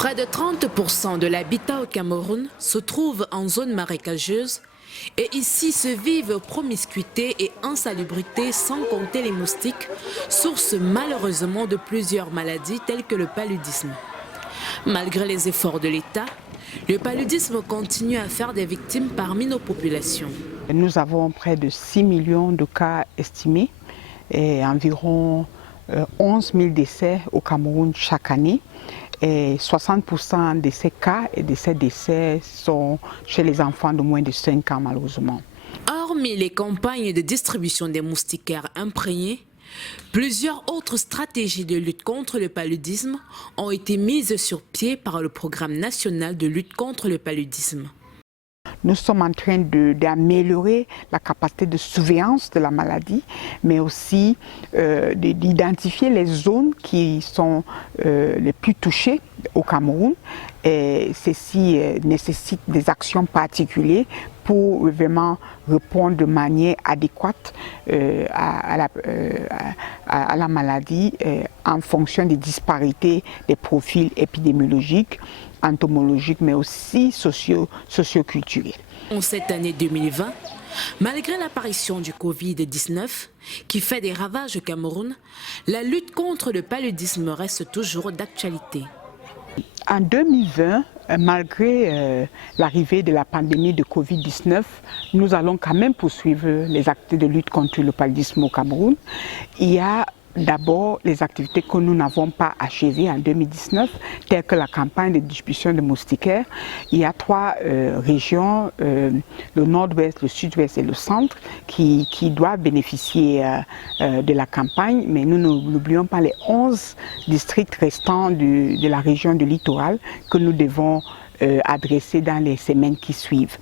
Près de 30% de l'habitat au Cameroun se trouve en zone marécageuse et ici se vivent promiscuité et insalubrité sans compter les moustiques, source malheureusement de plusieurs maladies telles que le paludisme. Malgré les efforts de l'État, le paludisme continue à faire des victimes parmi nos populations. Nous avons près de 6 millions de cas estimés et environ 11 000 décès au Cameroun chaque année. Et 60% de ces cas et de ces décès sont chez les enfants de moins de 5 ans malheureusement. Hormis les campagnes de distribution des moustiquaires imprégnés, plusieurs autres stratégies de lutte contre le paludisme ont été mises sur pied par le Programme national de lutte contre le paludisme. Nous sommes en train d'améliorer la capacité de surveillance de la maladie, mais aussi d'identifier les zones qui sont les plus touchées au Cameroun. Et ceci nécessite des actions particulières pour vraiment répondre de manière adéquate à la maladie en fonction des disparités des profils épidémiologiques, entomologiques, mais aussi socio-culturels. En cette année 2020, malgré l'apparition du Covid-19 qui fait des ravages au Cameroun, la lutte contre le paludisme reste toujours d'actualité. En 2020, malgré l'arrivée de la pandémie de Covid-19, nous allons quand même poursuivre les activités de lutte contre le paludisme au Cameroun. Il y a d'abord les activités que nous n'avons pas achevées en 2019, telles que la campagne de distribution de moustiquaires. Il y a 3 régions, le nord-ouest, le sud-ouest et le centre, qui doivent bénéficier de la campagne, mais nous n'oublions pas les 11 districts restants de la région du littoral que nous devons adresser dans les semaines qui suivent.